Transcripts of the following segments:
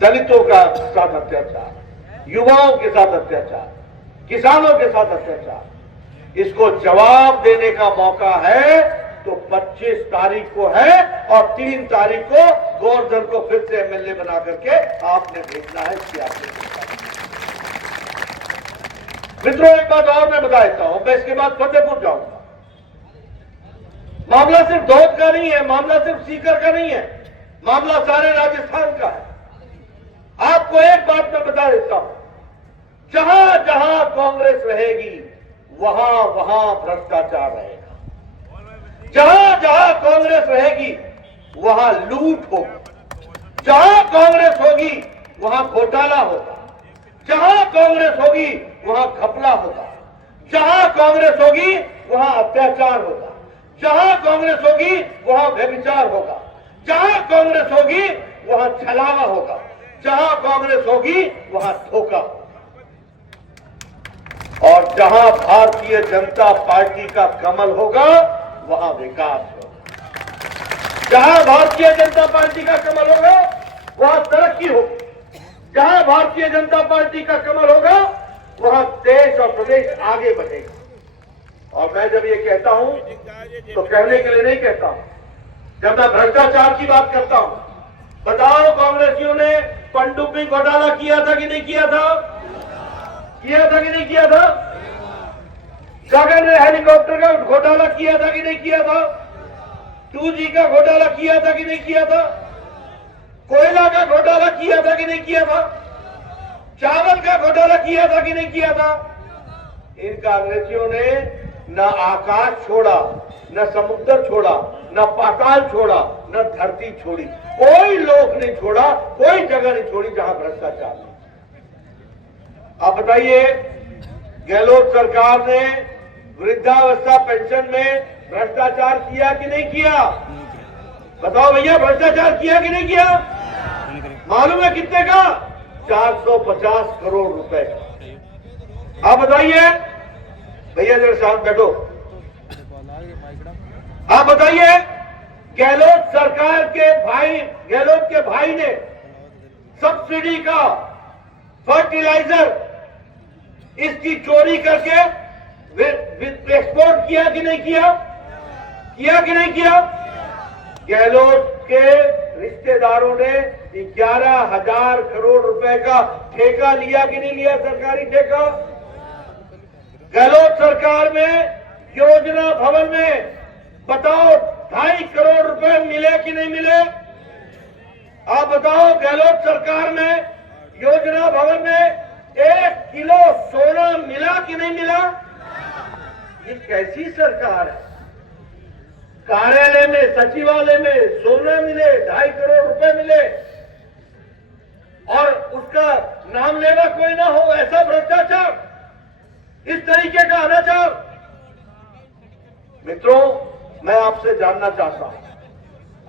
दलितों का साथ अत्याचार, युवाओं के साथ अत्याचार, किसानों के साथ अत्याचार, इसको जवाब देने का मौका है तो 25 तारीख को है और 3 तारीख को गोवर्धन को फिर से एमएलए बना करके आपने भेजना है। इसकी आपने मित्रों, एक बात और मैं बता देता हूं, मैं इसके बाद फतेहपुर जाऊंगा। मामला सिर्फ दौद का नहीं है, मामला सिर्फ सीकर का नहीं है, मामला सारे राजस्थान का है। आपको एक बात मैं बता देता हूं, जहां जहां कांग्रेस रहेगी वहां वहां भ्रष्टाचार रहेगा, जहां जहां कांग्रेस रहेगी वहां लूट होगी, जहां कांग्रेस होगी वहां घोटाला होगा, जहां कांग्रेस होगी वहां घपला होगा, जहां कांग्रेस होगी वहां अत्याचार होगा, जहां कांग्रेस होगी वहां व्यभिचार होगा, जहां कांग्रेस होगी वहां छलावा होगा, जहां कांग्रेस होगी वहां धोखा होगा। और जहां भारतीय जनता पार्टी का कमल होगा वहां विकास होगा, जहां भारतीय जनता पार्टी का कमल होगा वहां तरक्की होगी, जहां भारतीय जनता पार्टी का कमल होगा वहां देश और प्रदेश आगे बढ़ेगा। और मैं जब ये कहता हूं तो कहने के लिए नहीं कहता हूं, जब मैं भ्रष्टाचार की बात करता हूं, बताओ कांग्रेसियों ने पनडुब्बी घोटाला किया था कि नहीं किया था? किया था कि नहीं किया था? गगन ने हेलीकॉप्टर का घोटाला किया था कि नहीं किया था? 2G का घोटाला किया था कि नहीं किया था? कोयला का घोटाला किया था कि नहीं किया था? चावल का घोटाला किया था कि नहीं किया था? इन कांग्रेसियों ने न आकाश छोड़ा, न समुद्र छोड़ा, न पाताल छोड़ा, न धरती छोड़ी, कोई लोक नहीं छोड़ा, कोई जगह नहीं छोड़ी जहां भ्रष्टाचार नहीं। आप बताइए, गहलोत सरकार ने वृद्धावस्था पेंशन में भ्रष्टाचार किया कि नहीं किया? बताओ भैया, भ्रष्टाचार किया कि नहीं किया? मालूम है कितने का? 450 करोड़ रुपए का। आप बताइए भैया, जरा साथ बैठो, आप बताइए, गहलोत सरकार के भाई, गहलोत के भाई ने सब्सिडी का फर्टिलाइजर इसकी चोरी करके एक्सपोर्ट किया कि नहीं किया? किया कि नहीं किया? गहलोत के रिश्तेदारों ने 11,000 करोड़ रुपए का ठेका लिया कि नहीं लिया? सरकारी ठेका। गहलोत सरकार में योजना भवन में बताओ 2.5 करोड़ रुपए मिले कि नहीं मिले? आप बताओ, गहलोत सरकार में योजना भवन में 1 किलो सोना मिला कि नहीं मिला? ये कैसी सरकार है? कार्यालय में, सचिवालय में सोना मिले, 2.5 करोड़ रुपए मिले और उसका नाम लेना कोई ना हो, ऐसा भ्रष्टाचार, इस तरीके का अनाचार। मित्रों, मैं आपसे जानना चाहता हूं,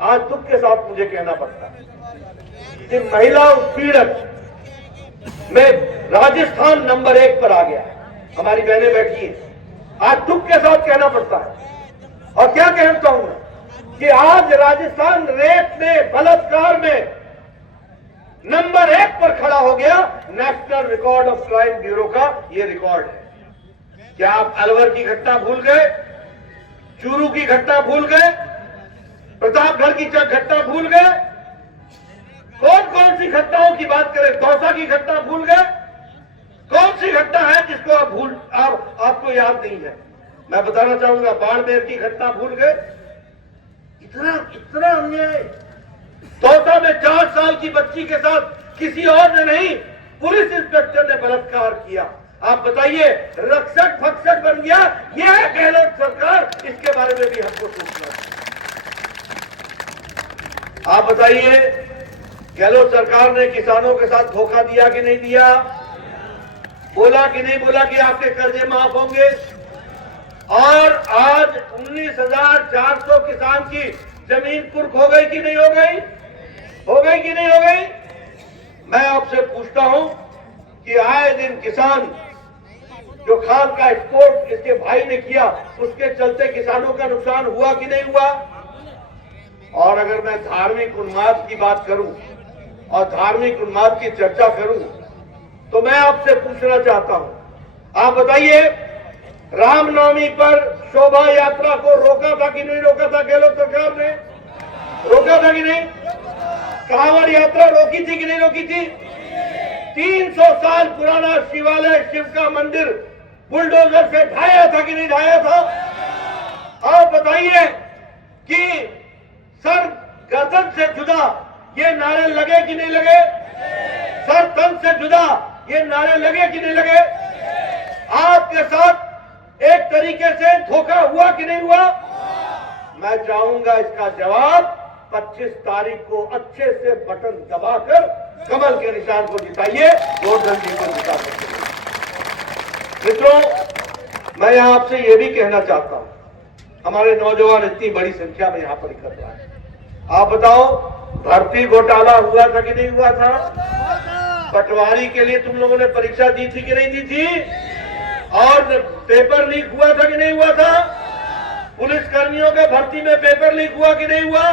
आज दुख के साथ मुझे कहना पड़ता है कि महिला उत्पीड़न में राजस्थान नंबर 1 पर आ गया है। हमारी बहनें बैठी हैं, आज दुख के साथ कहना पड़ता है। और क्या कहना चाहूंगा कि आज राजस्थान रेप में, बलात्कार में नंबर 1 पर खड़ा हो गया। National record of crime bureau का ये रिकॉर्ड है। क्या आप अलवर की घटना भूल गए? चूरू की घटना भूल गए? प्रतापगढ़ की घटना भूल गए? कौन कौन सी घटनाओं की बात करें? दौसा की घटना भूल गए? कौन सी घटना है जिसको आपको याद नहीं है? मैं बताना चाहूंगा, बाड़मेर की घटना भूल गए? इतना अन्याय। दौसा में 4 साल की बच्ची के साथ किसी और ने नहीं, पुलिस इंस्पेक्टर ने बलात्कार किया। आप बताइए, रक्षक भक्षक बन गया। यह है गहलोत सरकार, इसके बारे में भी हमको सोचना है। आप बताइए, गहलोत सरकार ने किसानों के साथ धोखा दिया कि नहीं दिया? बोला कि नहीं बोला कि आपके कर्जे माफ होंगे? और आज 19,400 किसान की जमीन कुर्क हो गई कि नहीं हो गई? हो गई कि नहीं हो गई? मैं आपसे पूछता हूं कि आए दिन किसान जो खाद का एक्सपोर्ट इसके भाई ने किया, उसके चलते किसानों का नुकसान हुआ कि नहीं हुआ? और अगर मैं धार्मिक उन्माद की बात करूं और धार्मिक उन्माद की चर्चा करूं तो मैं आपसे पूछना चाहता हूं, आप बताइए, रामनवमी पर शोभा यात्रा को रोका था कि नहीं रोका था? गहलोत सरकार ने रोका था कि नहीं? कांवड़ यात्रा रोकी थी कि नहीं रोकी थी? 300 साल पुराना शिवालय, शिव का मंदिर बुलडोजर से ढाया था कि नहीं ढाया था? आप बताइए कि सर गर्दन से जुदा ये नारे लगे कि नहीं लगे? सर तन से जुदा ये नारे लगे कि नहीं लगे? आपके साथ एक तरीके से धोखा हुआ कि नहीं हुआ? मैं चाहूंगा इसका जवाब 25 तारीख को अच्छे से बटन दबाकर कमल के निशान को जिताइए, गोवर्धन जी को जिता सकते। मित्रों, मैं यहां आपसे यह भी कहना चाहता हूं, हमारे नौजवान इतनी बड़ी संख्या में यहां पर इकट्ठा है, आप बताओ भर्ती घोटाला हुआ था कि नहीं हुआ था? पटवारी के लिए तुम लोगों ने परीक्षा दी थी कि नहीं दी थी? और पेपर लीक हुआ था कि नहीं हुआ था? पुलिस कर्मियों के भर्ती में पेपर लीक हुआ कि नहीं हुआ?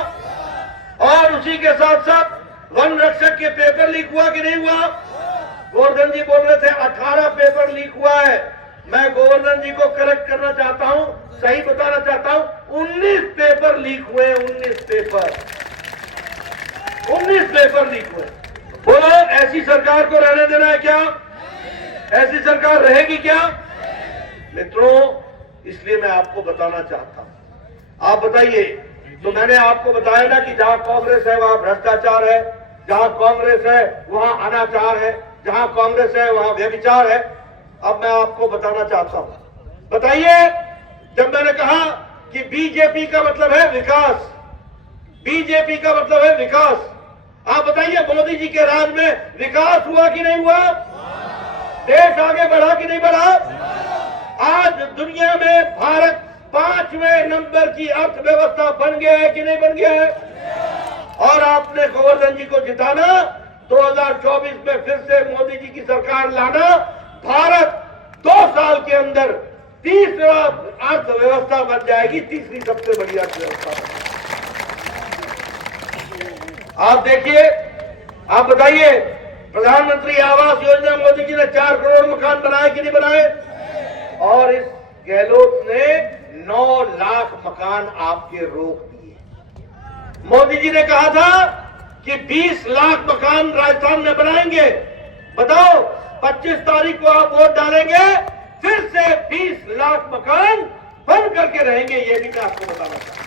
और उसी के साथ साथ वन रक्षक के पेपर लीक हुआ कि नहीं हुआ? गोवर्धन जी बोल रहे थे 18 पेपर लीक हुआ है। मैं गोवर्धन जी को करेक्ट करना चाहता हूं, सही बताना चाहता हूं, 19 पेपर लीक हुए। 19 पेपर लीक हुए। बोलो, ऐसी सरकार को रहने देना है क्या? ऐसी सरकार रहेगी क्या? मित्रों, इसलिए मैं आपको बताना चाहता हूं, आप बताइए। तो मैंने आपको बताया ना कि जहां कांग्रेस है वहां भ्रष्टाचार है, जहां कांग्रेस है वहां अनाचार है, जहां कांग्रेस है वहां व्यभिचार है। अब मैं आपको बताना चाहता हूं, बताइए, जब मैंने कहा कि बीजेपी का मतलब है विकास, बीजेपी का मतलब है विकास, आप बताइए मोदी जी के राज में विकास हुआ कि नहीं हुआ? देश आगे बढ़ा कि नहीं बढ़ा? आज दुनिया में भारत 5वें नंबर की अर्थव्यवस्था बन गया है कि नहीं बन गया है? और आपने गोवर्धन जी को जिताना, 2024 में फिर से मोदी जी की सरकार लाना, भारत 2 साल के अंदर तीसरा अर्थव्यवस्था बन जाएगी, तीसरी सबसे बड़ी अर्थव्यवस्था। आप देखिए, आप बताइए, प्रधानमंत्री आवास योजना मोदी जी ने 4 करोड़ मकान बनाए कि नहीं बनाए? और इस गहलोत ने 9 लाख मकान आपके रोक दिए। मोदी जी ने कहा था कि 20 लाख मकान राजस्थान में बनाएंगे। बताओ, 25 तारीख को आप वोट डालेंगे, फिर से 20 लाख मकान बंद करके रहेंगे। ये भी मैं आपको बताना चाहता हूं।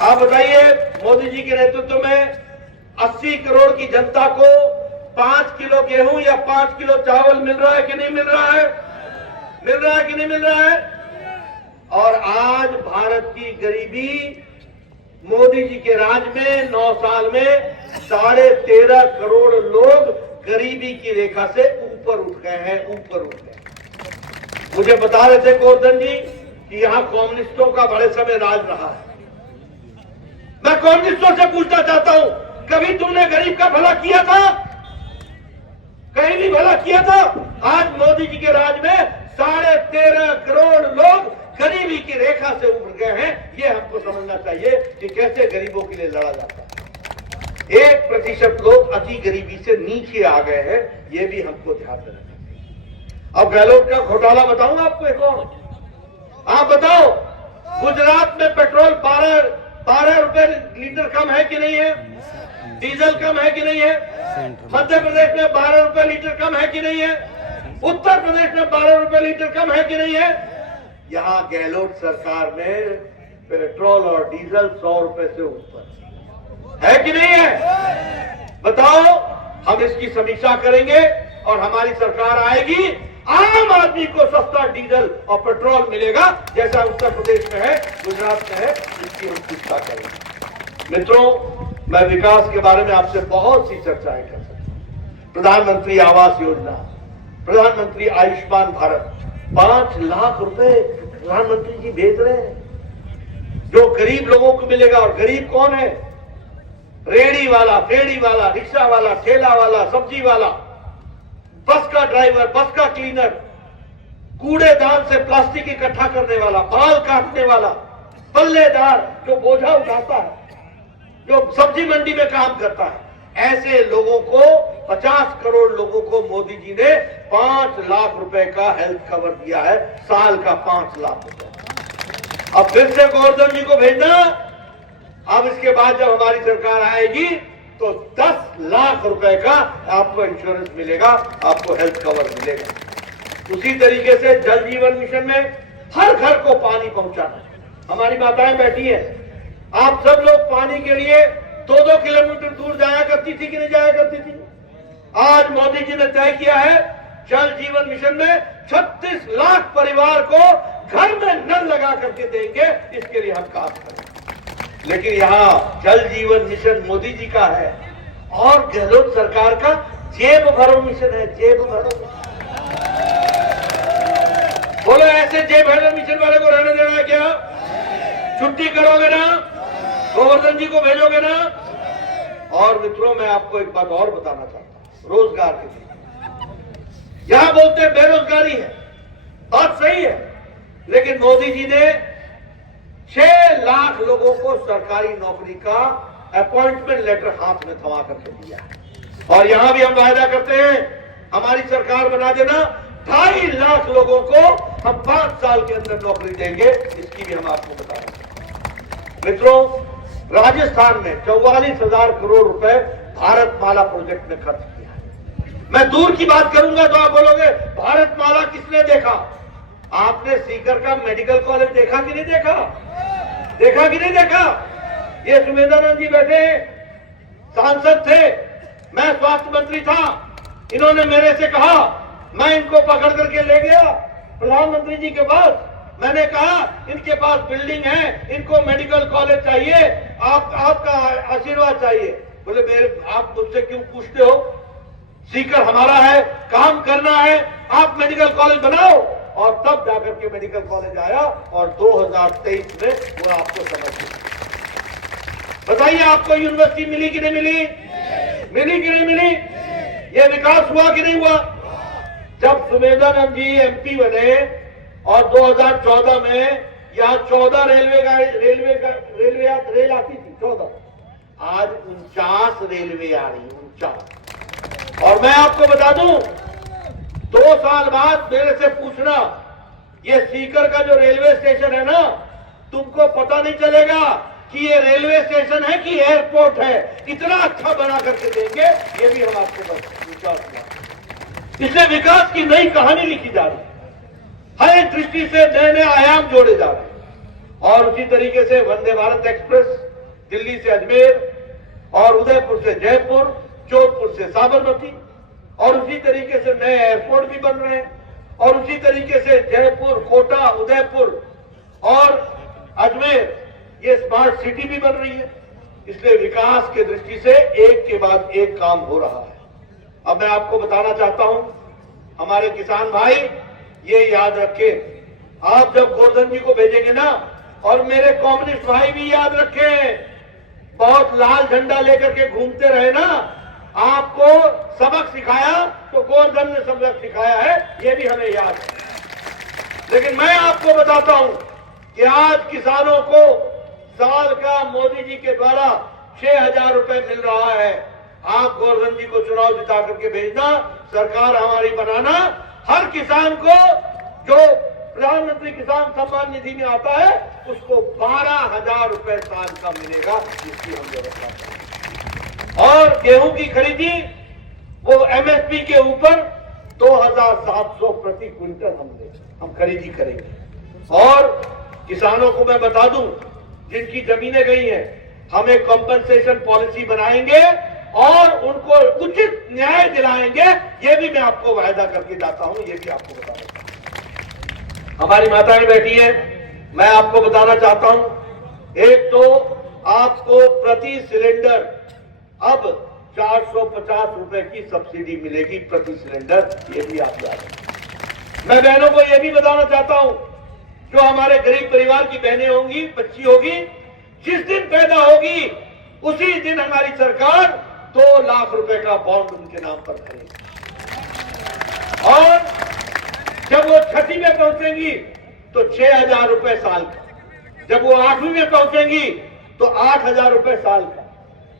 आप बताइए, मोदी जी के नेतृत्व में 80 करोड़ की जनता को 5 किलो गेहूं या 5 किलो चावल मिल रहा है कि नहीं मिल रहा है? मिल रहा है कि नहीं मिल रहा है? और आज भारत की गरीबी मोदी जी के राज में 9 साल में 13.5 करोड़ लोग गरीबी की रेखा से ऊपर उठ गए हैं, ऊपर उठ गए। मुझे बता रहे थे गोवर्धन जी कि यहां कम्युनिस्टों का बड़े समय राज रहा है। मैं कम्युनिस्टों से पूछना चाहता हूं, कभी तुमने गरीब का भला किया था? कहीं भी भला किया था? आज मोदी जी के राज में 13.5 करोड़ लोग गरीबी की रेखा से उभर गए हैं। ये हमको समझना चाहिए कि कैसे गरीबों के लिए लड़ा जाता है। 1% लोग अति गरीबी से नीचे आ गए हैं, ये भी हमको ध्यान देना चाहिए। अब गहलोत का घोटाला बताऊं आपको एक और। आप बताओ, गुजरात में पेट्रोल 12 रुपए लीटर कम है कि नहीं है? डीजल कम है कि नहीं है? मध्य प्रदेश में 12 रुपए लीटर कम है कि नहीं है? उत्तर प्रदेश में 12 रुपए लीटर कम है कि नहीं है? यहां गहलोत सरकार में पेट्रोल और डीजल 100 रुपए से ऊपर है कि नहीं है? बताओ, हम इसकी समीक्षा करेंगे और हमारी सरकार आएगी, आम आदमी को सस्ता डीजल और पेट्रोल मिलेगा, जैसा उत्तर प्रदेश में है, गुजरात में है, इसकी हम चिंता करेंगे। मित्रों, मैं विकास के बारे में आपसे बहुत सी चर्चाएं कर सकता हूं। प्रधानमंत्री आवास योजना, प्रधानमंत्री आयुष्मान भारत, 5 लाख रुपए प्रधानमंत्री जी भेज रहे हैं, जो गरीब लोगों को मिलेगा। और गरीब कौन है? रेड़ी वाला, फेड़ी वाला, रिक्शा वाला, ठेला वाला, सब्जी वाला, बस का ड्राइवर, बस का क्लीनर, कूड़ेदान से प्लास्टिक इकट्ठा करने वाला, बाल काटने वाला, पल्लेदार जो बोझा उठाता है, जो सब्जी मंडी में काम करता है, ऐसे लोगों को 50 करोड़ लोगों को मोदी जी ने 5 लाख रुपए का हेल्थ कवर दिया है, साल का 5 लाख रुपए। अब फिर से गोवर्धन जी को भेजना। अब इसके बाद जब हमारी सरकार आएगी तो 10 लाख रुपए का आपको इंश्योरेंस मिलेगा, आपको हेल्थ कवर मिलेगा। उसी तरीके से जल जीवन मिशन में हर घर को पानी पहुंचाना। हमारी माताएं बैठी हैं, आप सब लोग पानी के लिए 2-2 किलोमीटर दूर जाया करती थी कि नहीं जाया करती थी? आज मोदी जी ने तय किया है जल जीवन मिशन में 36 लाख परिवार को घर में नल लगा करके देंगे, इसके लिए हम काम करेंगे। लेकिन यहाँ जल जीवन मिशन मोदी जी का है और गहलोत सरकार का जेब भरो मिशन है, जेब भरो। बोलो ऐसे जेब भरो मिशन वाले को रहने देना है क्या? छुट्टी करोगे ना? गोवर्धन जी को भेजोगे ना? और मित्रों, मैं आपको एक बात और बताना चाहता हूं, रोजगार के लिए। यहां बोलते हैं बेरोजगारी है, बात सही है, लेकिन मोदी जी ने 6 लाख लोगों को सरकारी नौकरी का अपॉइंटमेंट लेटर हाथ में थमा करके दिया है। और यहां भी हम वायदा करते हैं, हमारी सरकार बना देना 2.5 लाख लोगों को हम 5 साल के अंदर नौकरी देंगे, इसकी भी हम आपको बता रहे हैं। मित्रों, राजस्थान में 44,000 करोड़ रुपए भारतमाला प्रोजेक्ट में खर्च किया है। मैं दूर की बात करूंगा तो आप बोलोगे भारतमाला किसने देखा? आपने सीकर का मेडिकल कॉलेज देखा कि नहीं देखा? देखा कि नहीं देखा? ये सुमेधानंद जी बैठे सांसद थे, मैं स्वास्थ्य मंत्री था, इन्होंने मेरे से कहा, मैं इनको पकड़ करके ले गया प्रधानमंत्री जी के पास। मैंने कहा इनके पास बिल्डिंग है, इनको मेडिकल कॉलेज चाहिए, आपका आशीर्वाद चाहिए। बोले आप मुझसे क्यों पूछते हो? सीकर हमारा है, काम करना है, आप मेडिकल कॉलेज बनाओ। और तब जाकर के मेडिकल कॉलेज आया और 2023 में वो आपको समझ गया। बताइए आपको यूनिवर्सिटी मिली कि नहीं मिली? मिली कि नहीं मिली? ये विकास हुआ कि नहीं हुआ? जब सुमेधानंद जी एमपी बने और 2014 में यहाँ 14 रेल आती थी, 14, आज 49 रेलवे आ रही, 49। और मैं आपको बता दूं, 2 साल बाद मेरे से पूछना, ये सीकर का जो रेलवे स्टेशन है ना, तुमको पता नहीं चलेगा कि ये रेलवे स्टेशन है कि एयरपोर्ट है। इतना अच्छा बना करके देंगे, ये भी हम आपको विश्वास। इससे विकास की नई कहानी लिखी जा रही है, हर एक दृष्टि से नए नए आयाम जोड़े जा रहे हैं। और उसी तरीके से वंदे भारत एक्सप्रेस दिल्ली से अजमेर और उदयपुर से जयपुर, जोधपुर से साबरमती, और उसी तरीके से नए एयरपोर्ट भी बन रहे हैं, और उसी तरीके से जयपुर, कोटा, उदयपुर और अजमेर, ये स्मार्ट सिटी भी बन रही है। इसलिए विकास की दृष्टि से एक के बाद एक काम हो रहा है। अब मैं आपको बताना चाहता हूं, हमारे किसान भाई ये याद रखें, आप जब गोवर्धन जी को भेजेंगे ना, और मेरे कम्युनिस्ट भाई भी याद रखें, बहुत लाल झंडा लेकर के घूमते रहे ना, आपको सबक सिखाया तो गोवर्धन ने सबक सिखाया है, ये भी हमें याद है। लेकिन मैं आपको बताता हूं कि आज किसानों को साल का मोदी जी के द्वारा 6,000 रुपए मिल रहा है। आप गोवर्धन जी को चुनाव जिता करके भेजना, सरकार हमारी बनाना, हर किसान को जो प्रधानमंत्री किसान सम्मान निधि में आता है उसको 12,000 रुपए साल का मिलेगा, इसकी हम व्यवस्था करेंगे। और गेहूं की खरीदी वो एमएसपी के ऊपर 2,700 प्रति क्विंटल हम खरीदी करेंगे। और किसानों को मैं बता दूं, जिनकी जमीनें गई हैं, हम एक कॉम्पेंसेशन पॉलिसी बनाएंगे और उनको उचित न्याय दिलाएंगे, ये भी मैं आपको वायदा करके जाता हूं, ये भी आपको बता रहा हूं। हमारी माताएं बैठी हैं, मैं आपको बताना चाहता हूं, एक तो आपको प्रति सिलेंडर अब 450 रुपए की सब्सिडी मिलेगी प्रति सिलेंडर, ये भी आप याद रखें। मैं बहनों को यह भी बताना चाहता हूं, जो हमारे गरीब परिवार की बहनें होंगी, बच्ची होगी, जिस दिन पैदा होगी उसी दिन हमारी सरकार 2 लाख रुपए का बॉन्ड उनके नाम पर करेगी। और जब वो 6वीं में पहुंचेंगी तो 6,000 रुपए साल का, जब वो 8वीं में पहुंचेंगी तो 8,000 रुपए साल का,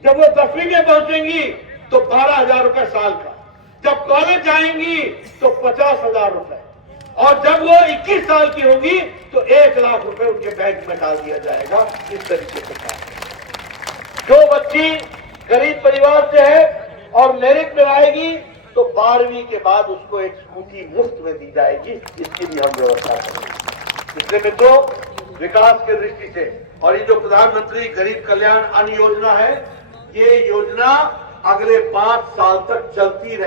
जब वो 10वीं में पहुंचेंगी तो 12,000 रुपए साल का, जब कॉलेज जाएंगी तो 50,000 रुपए, और जब वो 21 साल की होगी तो 1 लाख रुपए उनके बैंक में डाल दिया जाएगा। इस तरीके से काम। जो बच्ची गरीब परिवार से है और मेरिट में आएगी तो 12वीं के बाद उसको एक स्कूटी मुफ्त में दी जाएगी। इसकी भी हम व्यवस्था करेंगे। इसलिए मित्रों, विकास की दृष्टि से, और ये जो प्रधानमंत्री गरीब कल्याण अन्न योजना है, ये योजना अगले 5 साल तक चलती रहे।